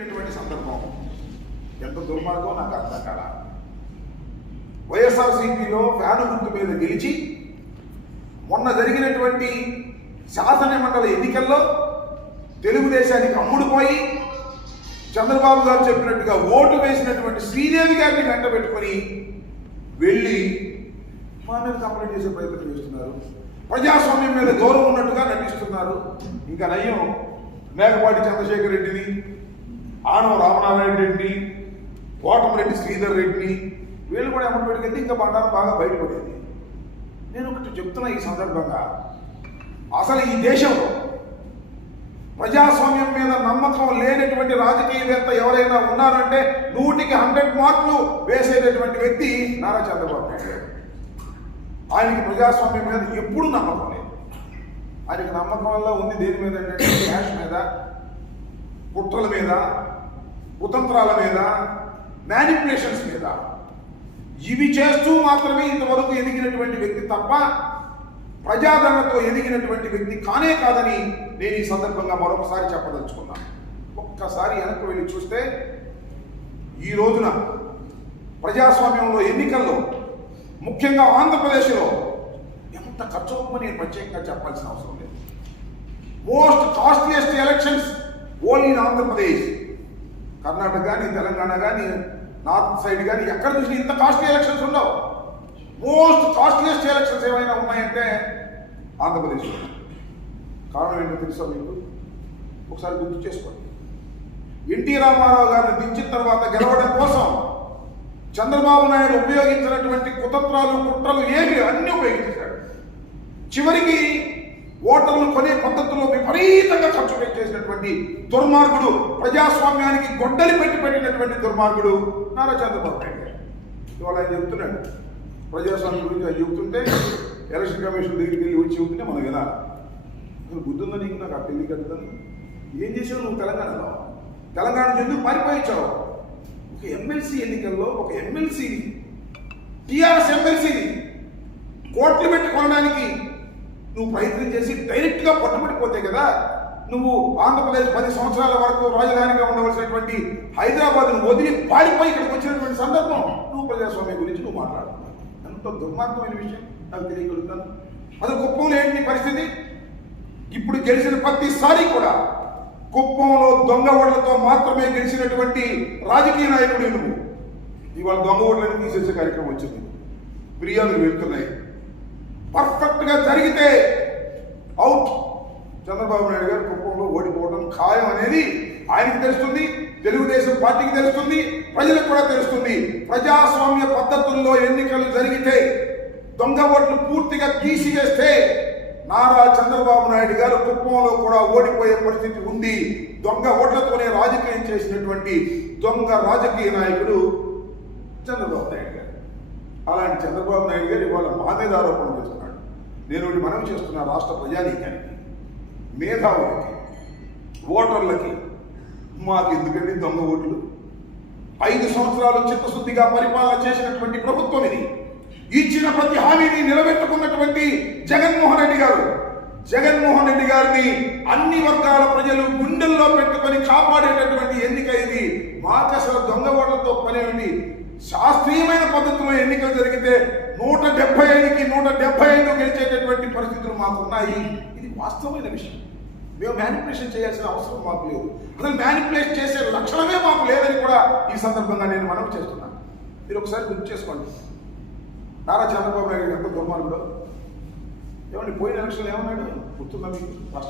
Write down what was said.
సందర్భం. ఎంత దుర్మార్గం నాకు అర్థం కాల. వైఎస్ఆర్సీపీలో ఫ్యాను గుర్తు మీద గెలిచి మొన్న జరిగినటువంటి శాసన మండలి ఎన్నికల్లో తెలుగుదేశానికి అమ్ముడుపోయి చంద్రబాబు గారు చెప్పినట్టుగా ఓటు వేసినటువంటి శ్రీదేవి గారిని వెంట పెట్టుకొని వెళ్ళి మా మీద కంప్లైంట్ చేసే ప్రయత్నం చేస్తున్నారు. ప్రజాస్వామ్యం మీద గౌరవం ఉన్నట్టుగా నటిస్తున్నారు. ఇంకా నయం. మేకపాటి చంద్రశేఖర్ రెడ్డిని ఆనవ రామనారాయణ రెడ్డిని కోటమరెడ్డి శ్రీధర్ రెడ్డిని వీళ్ళు కూడా ఎమ్మటి పెట్టుకెళ్తే ఇంకా బండారం బాగా బయటపడేది? నేను ఒకటి చెప్తున్నా ఈ సందర్భంగా. అసలు ఈ దేశంలో ప్రజాస్వామ్యం మీద నమ్మకం లేనటువంటి రాజకీయవేత్త ఎవరైనా ఉన్నారంటే నూటికి హండ్రెడ్ మార్కులు వేసేటటువంటి వ్యక్తి నారా చంద్రబాబు నాయుడు ఆయనకి ప్రజాస్వామ్యం మీద ఎప్పుడు నమ్మకం లేదు. ఆయనకి నమ్మకం వల్ల ఉంది దేని మీద అంటే క్యాష్ మీద కుట్రల మీద కుతంత్రాల మీద మ్యానిపులేషన్స్ మీద. ఇవి చేస్తూ మాత్రమే ఇంతవరకు ఎదిగినటువంటి వ్యక్తి తప్ప ప్రజాదరణతో ఎదిగినటువంటి వ్యక్తి కానే కాదని నేను ఈ సందర్భంగా మరొకసారి చెప్పదలుచుకున్నాను ఒక్కసారి వెనక్కి వెళ్ళి చూస్తే ఈ రోజున ప్రజాస్వామ్యంలో ఎన్నికల్లో ముఖ్యంగా ఆంధ్రప్రదేశ్లో ఎంత ఖర్చు నేను ప్రత్యేకంగా చెప్పాల్సిన అవసరం లేదు. Most costliest elections only in Andhra Pradesh Karnataka కానీ తెలంగాణ కానీ నార్త్ సైడ్ కానీ ఎక్కడ చూసినా ఇంత కాస్ట్లీ ఎలక్షన్స్ ఉండవు. మోస్ట్ కాస్ట్లియస్ట్ ఎలక్షన్స్ ఏమైనా ఉన్నాయంటే ఆంధ్రప్రదేశ్లో కారణం ఏంటో తెలుసా మీకు? ఒకసారి గుర్తు చేసుకోండి. ఎన్టీ రామారావు గారిని దించిన తర్వాత గెలవడం కోసం చంద్రబాబు నాయుడు ఉపయోగించినటువంటి కుతంత్రాలు కుట్రలు ఏమి అన్నీ ఉపయోగించాడు చివరికి ఓటర్లు కొనే పద్ధతుల్లో విపరీతంగా ఖర్చు పెట్టేసినటువంటి దుర్మార్గుడు ప్రజాస్వామ్యానికి గొడ్డలి పెట్టి పెట్టినటువంటి దుర్మార్గుడు నారా చంద్రబాబు నాయుడు ఇవాళ ఆయన చెప్తున్నాడు ప్రజాస్వామ్యం గురించి ఆయన చెబుతుంటే ఎలక్షన్ కమిషన్ దగ్గరికి వెళ్ళి వచ్చి చెబుతుంటే మనం వినాలి అసలు బుద్ధిందో నీకు? నాకు ఆ పెళ్ళి కడుతాను ఏం చేసావు నువ్వు తెలంగాణలో? తెలంగాణ ఎందుకు పారిపోయించావు ఒక ఎమ్మెల్సీ ఎన్నికల్లో ఒక ఎమ్మెల్సీని టీఆర్ఎస్ ఎమ్మెల్సీని కోట్లు పెట్టి కొనడానికి నువ్వు ప్రయత్నం చేసి డైరెక్ట్గా పట్టుబడిపోతే కదా. నువ్వు ఆంధ్రప్రదేశ్ పది సంవత్సరాల వరకు రాజధానిగా ఉండవలసినటువంటి హైదరాబాద్ను వదిలి పారిపోయి ఇక్కడికి వచ్చినటువంటి సందర్భం నువ్వు ప్రజాస్వామ్యం గురించి నువ్వు మాట్లాడుతున్నావు. ఎంత దుర్మార్గమైన విషయం. నాకు తెలియగలుగుతాను. అసలు కుప్పంలో ఏంటి పరిస్థితి. ఇప్పుడు గెలిచిన ప్రతిసారి కూడా కుప్పంలో దొంగ ఓట్లతో మాత్రమే గెలిచినటువంటి రాజకీయ నాయకుడు నువ్వు. ఇవాళ దొంగ ఓట్లను తీసేసే కార్యక్రమం వచ్చింది. ఫిర్యాదులు వెళ్తున్నాయి. పర్ఫెక్ట్గా జరిగితే అవుట్ చంద్రబాబు నాయుడు గారు కుప్పంలో ఓడిపోవడం ఖాయం అనేది ఆయనకి తెలుస్తుంది తెలుగుదేశం పార్టీకి తెలుస్తుంది ప్రజలకు కూడా తెలుస్తుంది. ప్రజాస్వామ్య పద్ధతుల్లో ఎన్నికలు జరిగితే దొంగ ఓట్లు పూర్తిగా తీసివేస్తే నారా చంద్రబాబు నాయుడు గారు కుప్పంలో కూడా ఓడిపోయే పరిస్థితి ఉంది. దొంగ ఓట్లతోనే రాజకీయం చేసినటువంటి దొంగ రాజకీయ నాయకుడు చంద్రబాబు నాయుడు గారు. అలాంటి చంద్రబాబు నాయుడు గారు ఇవాళ మా మీద ఆరోపణ చేస్తున్నాడు. నేను మనం చేస్తున్న రాష్ట్ర ప్రజానీకానికి మేధావులకి ఓటర్లకి. మాకు ఎందుకండి దొంగ ఓట్లు? ఐదు సంవత్సరాలు చిత్తశుద్ధిగా పరిపాలన చేసినటువంటి ప్రభుత్వం ఇది. ఇచ్చిన ప్రతి హామీని నిలబెట్టుకున్నటువంటి జగన్మోహన్ రెడ్డి గారు. జగన్మోహన్ రెడ్డి గారిని అన్ని వర్గాల ప్రజలు గుండెల్లో పెట్టుకొని కాపాడేటటువంటి ఎన్నిక ఇది. మాకు అసలు దొంగ ఓట్లతో పని శాస్త్రీయమైన పద్ధతిలో ఎన్నికలు జరిగితే నూట డెబ్బై ఐదుకి నూట డెబ్బై ఐదు గెలిచేటటువంటి పరిస్థితులు మాకు ఉన్నాయి ఇది వాస్తవమైన విషయం. మేము మ్యానిపులేషన్ చేయాల్సిన అవసరం మాకు లేదు. అసలు మ్యానిపులేట్ చేసే లక్షణమే మాకు లేదని కూడా ఈ సందర్భంగా నేను మనం చేస్తున్నాను మీరు ఒకసారి గుర్తు చేసుకోండి. నారా చంద్రబాబు నాయుడు ఎంత దుర్మార్గుడు? ఏమండి పోయిన ఎలక్షన్లు ఏమన్నాడు? గుర్తుందా మీకు? రాష్ట్ర